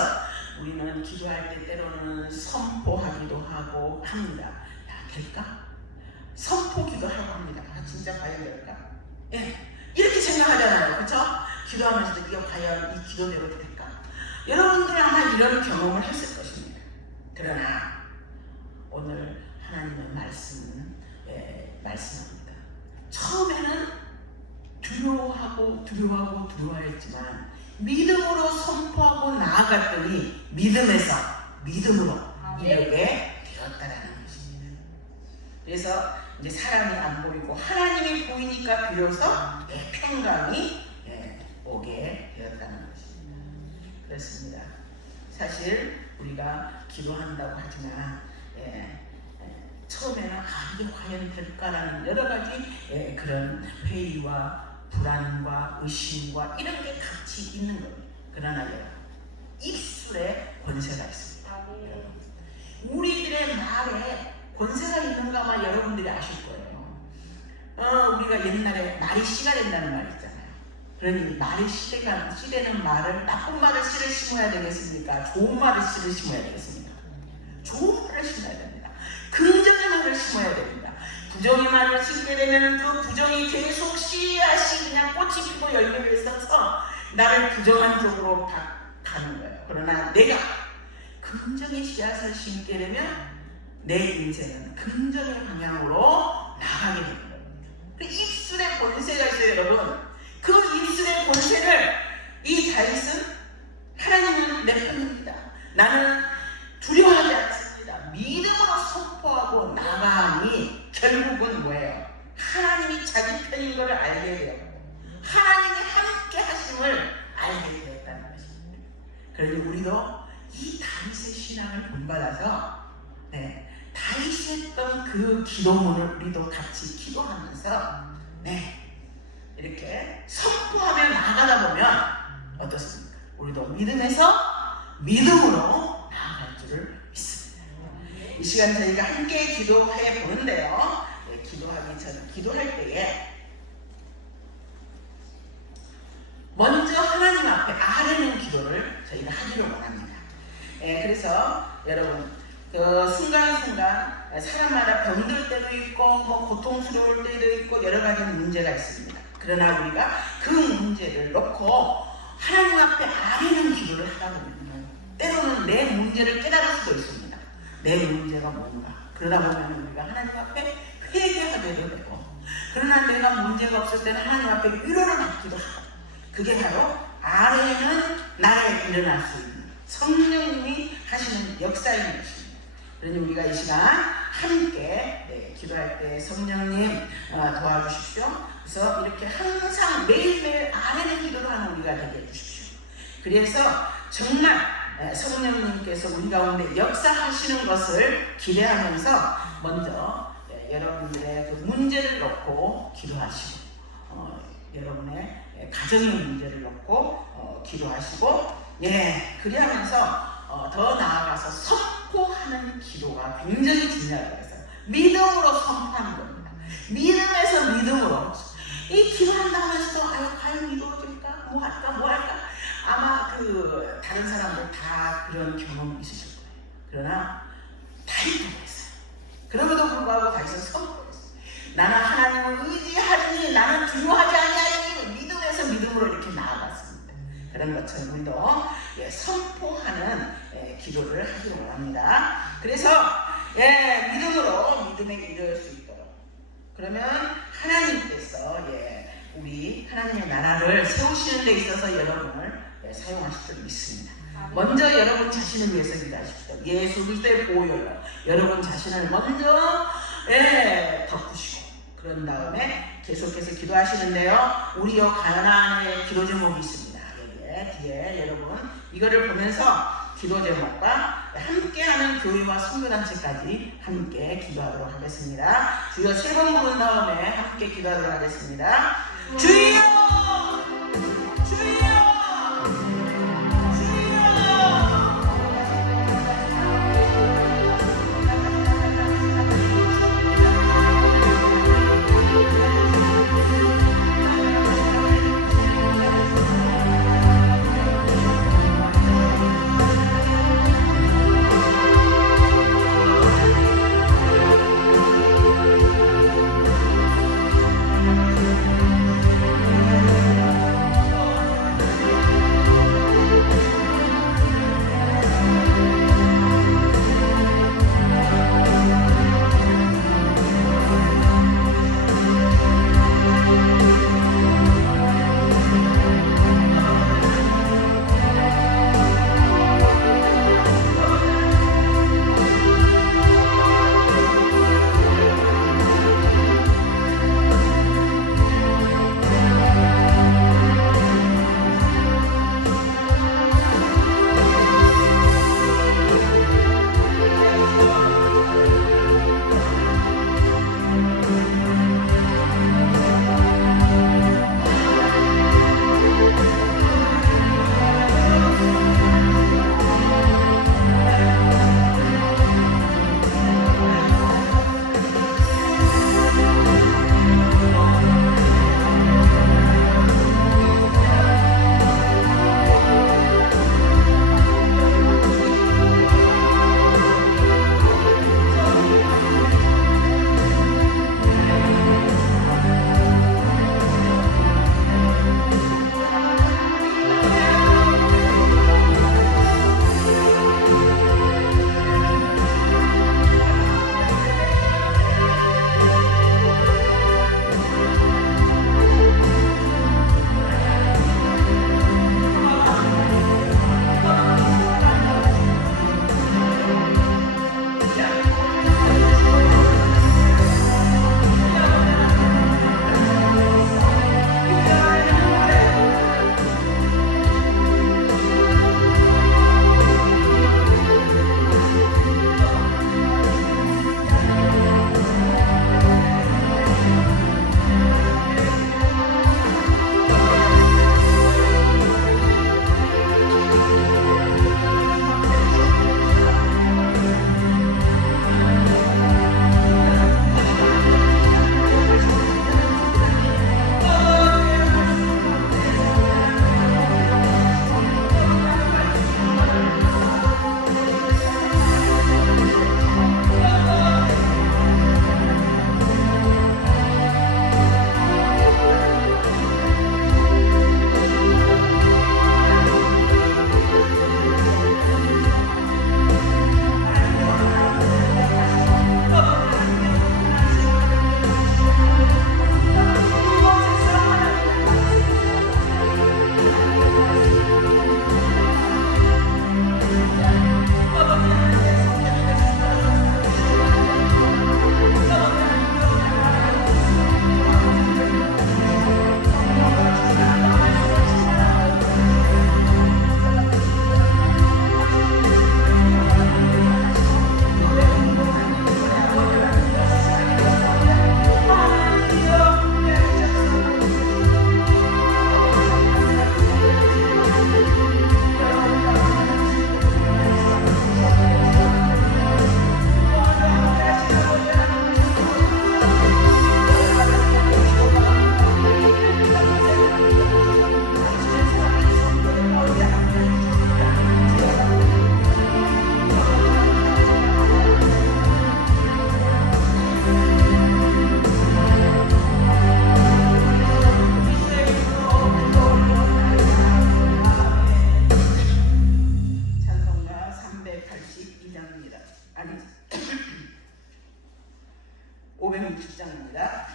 우리는 기도할 때 때로는 선포하기도 하고 합니다. 될까? 선포 기도하고 합니다. 진짜 과연 될까? 이렇게 생각하잖아요. 그렇죠? 기도하면서도 이거 과연 이 기도대로 될까? 여러분들 아마 이런 경험을 했을 것입니다. 그러나 오늘 하나님의 말씀은 말씀합니다. 처음에는 두려워했지만 믿음으로 선포하고 나아갔더니 믿음에서 믿음으로 이르게 되었다라는 것입니다. 그래서 이제 사람이 안 보이고 하나님이 보이니까 비로소 평강이 오게 되었다는 것입니다. 그렇습니다. 사실 우리가 기도한다고 하지만 처음에는 이게 과연 될까라는 여러 가지 그런 회의와 불안과 의심과 이런 게 같이 있는 겁니다. 그러나 입술에 권세가 있습니다. 우리들의 말에 권세가 있는가 아마 여러분들이 아실 거예요. 우리가 옛날에 말이 씨가 된다는 말 있잖아요. 그러니 말이 씨되는 말을 나쁜 말을 씨를 심어야 되겠습니까? 좋은 말을 씨를 심어야 되겠습니까? 좋은 말을 심어야 됩니다. 긍정의 말을 심어야 됩니다. 부정의 말을 심게 되면 그 부정이 계속 씨앗이 그냥 꽃이 피고 열매를 있어서 나를 부정한 쪽으로 가는 거예요. 그러나 내가 긍정의 씨앗을 심게 되면 내 인생은 긍정의 방향으로 나가게 되는 겁니다. 그 입술의 권세가 있어요, 여러분. 그 입술의 권세를 이 다윗은 하나님은 내 편입니다. 나는 두려워하지 않습니다. 믿음으로 선포하고 나가니 결국은 뭐예요? 하나님이 자기 편인 것을 알게 되었고 하나님이 함께 하심을 알게 되었다는 것입니다. 그러니 우리도 이 다윗의 신앙을 본받아서 다윗이 했던 그 기도문을 우리도 같이 기도하면서 이렇게 선포하며 나아가다 보면 어떻습니까? 우리도 믿음에서 믿음으로 나아갈 줄을 믿습니다. 이 시간 저희가 함께 기도해 보는데요. 기도하기 전, 기도할 때에 먼저 하나님 앞에 아뢰는 기도를 저희가 하기를 원합니다. 그래서 여러분 그 순간순간 사람마다 병들 때도 있고 뭐 고통스러울 때도 있고 여러 가지 문제가 있습니다. 그러나 우리가 그 문제를 놓고 하나님 앞에 아뢰는 기도를 하다 보면 때로는 내 문제를 깨달을 수도 있습니다. 내 문제가 뭔가. 그러다 보면 우리가 하나님 앞에 회개하게 되고 그러나 내가 문제가 없을 때는 하나님 앞에 위로를 받기도 하고 그게 바로 아뢰는 나라에 일어날 수 있는 성령님이 하시는 역사인 것입니다. 그러니 우리가 이 시간 함께 기도할 때 성령님 도와주십시오. 그래서 이렇게 항상 매일매일 아뢰는 기도를 하는 우리가 되게 해주십시오. 그래서 정말 성령님께서 우리 가운데 역사하시는 것을 기대하면서 먼저 여러분들의 그 문제를 놓고 기도하시고 여러분의 가정의 문제를 놓고 기도하시고 그리하면서 더 나아가서 선포하는 기도가 굉장히 중요하다고 했어요. 믿음으로 선포하는 겁니다. 믿음에서 믿음으로 이 기도한다고 해서도 과연 이루어질까? 뭐 할까? 아마 그 다른 사람들 다 그런 경험 있으실 거예요. 그러나 다윗도 그랬어요. 그럼에도 불구하고 다윗은 선포했어요. 나는 하나님을 의지하리니 나는 두려워하지 아니하리니 믿음에서 믿음으로 이렇게 나아갔습니다. 그런 것처럼 우리도 선포하는 기도를 하기를 원합니다. 그래서 믿음으로 믿음에 이를 수 있도록 그러면 하나님께서 우리 하나님의 나라를 세우시는 데 있어서 여러분을 사용하실 줄 믿습니다. 먼저 여러분 자신을 위해서 기도하십시오. 예수 그리스도의 보혈로 여러분 자신을 먼저 덮으시고 그런 다음에 계속해서 기도하시는데요. 우리요 가나안의 기도 제목이 있습니다. 여기에 뒤에 여러분 이거를 보면서 기도 제목과 함께하는 교회와 선교단체까지 함께 기도하도록 하겠습니다. 주여 세 번 부른 다음에 함께 기도하도록 하겠습니다. 주여! 560장입니다.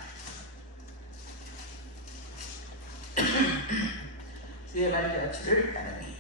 주의 발자취를 따르니.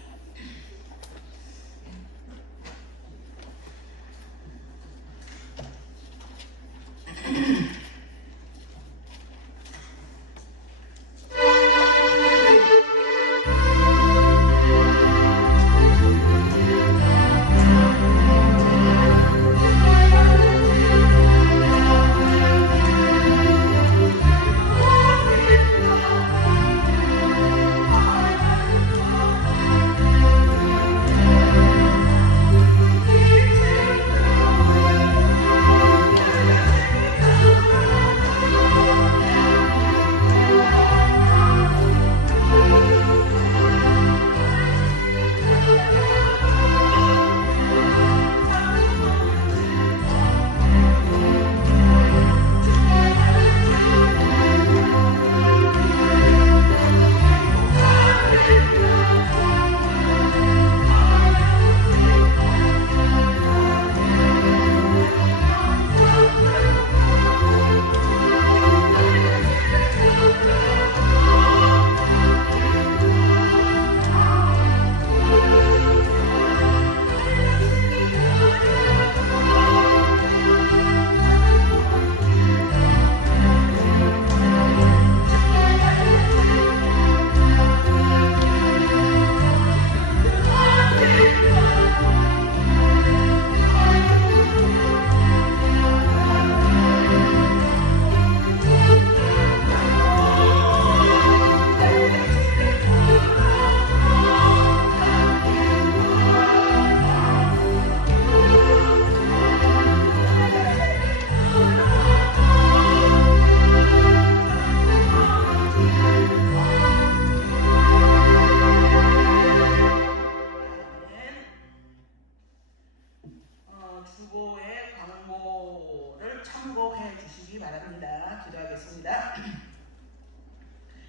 주보의 광고를 참고해 주시기 바랍니다. 기도하겠습니다.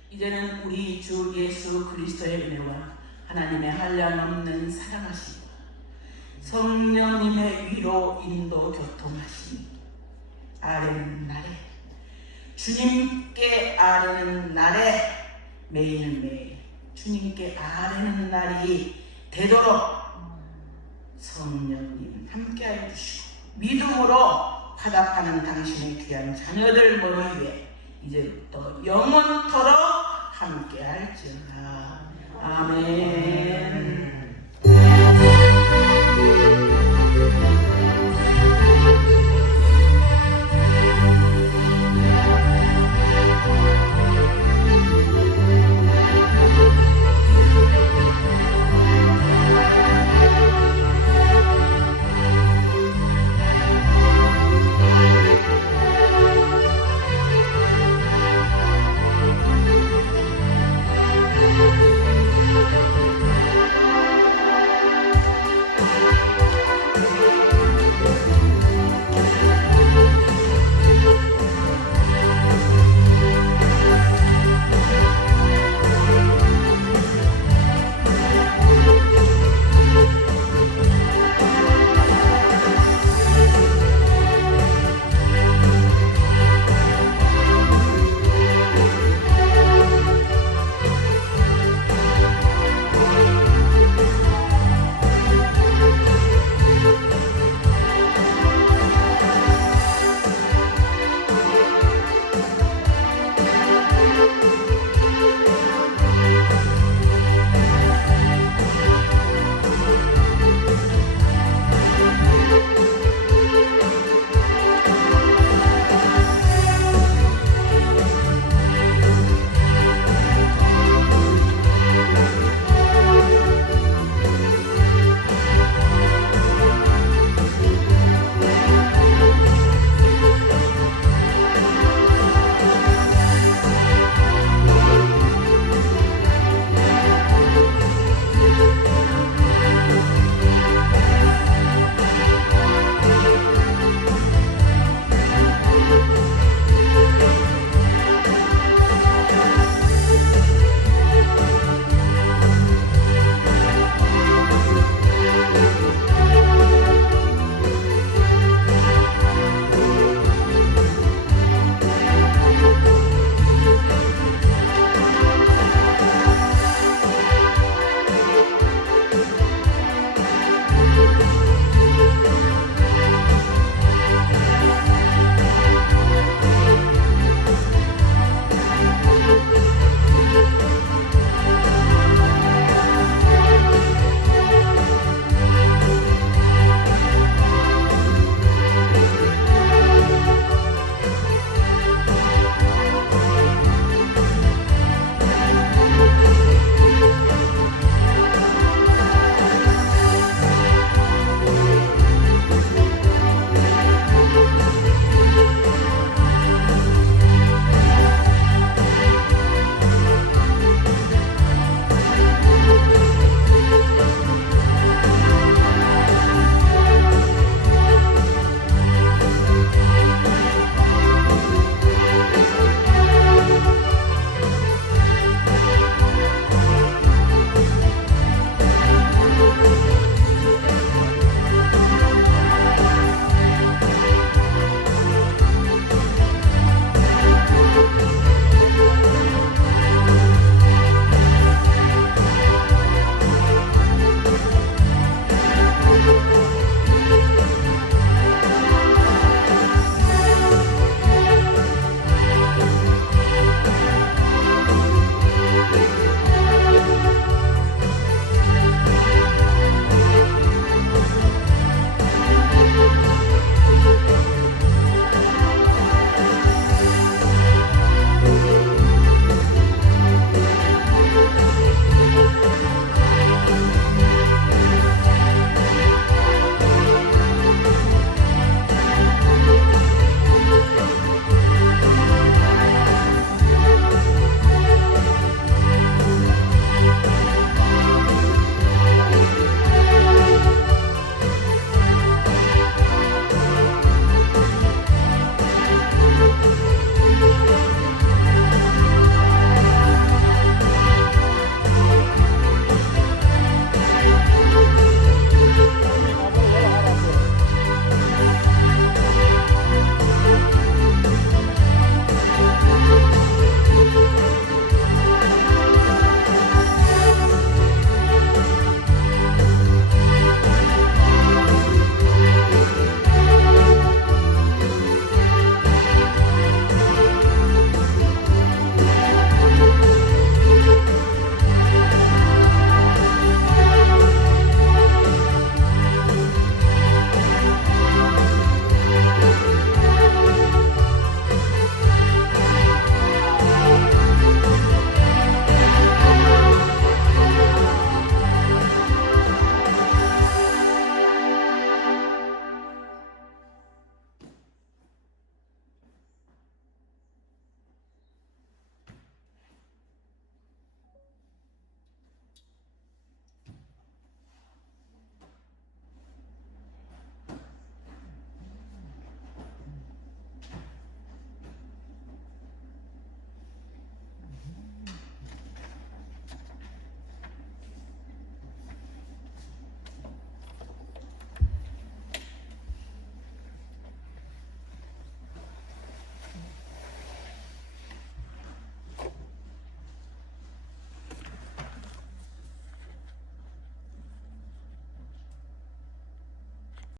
이제는 우리 주 예수 그리스도의 은혜와 하나님의 한량없는 사랑하심과 성령님의 위로 인도 교통하심이 아뢰는 날에 주님께 아뢰는 날에 매일매일 주님께 아뢰는 날이 되도록 성령님 함께하여 주시고 믿음으로 화답하는 당신의 귀한 자녀들 머리 위에 이제부터 영원토록 함께할지어다. 아멘.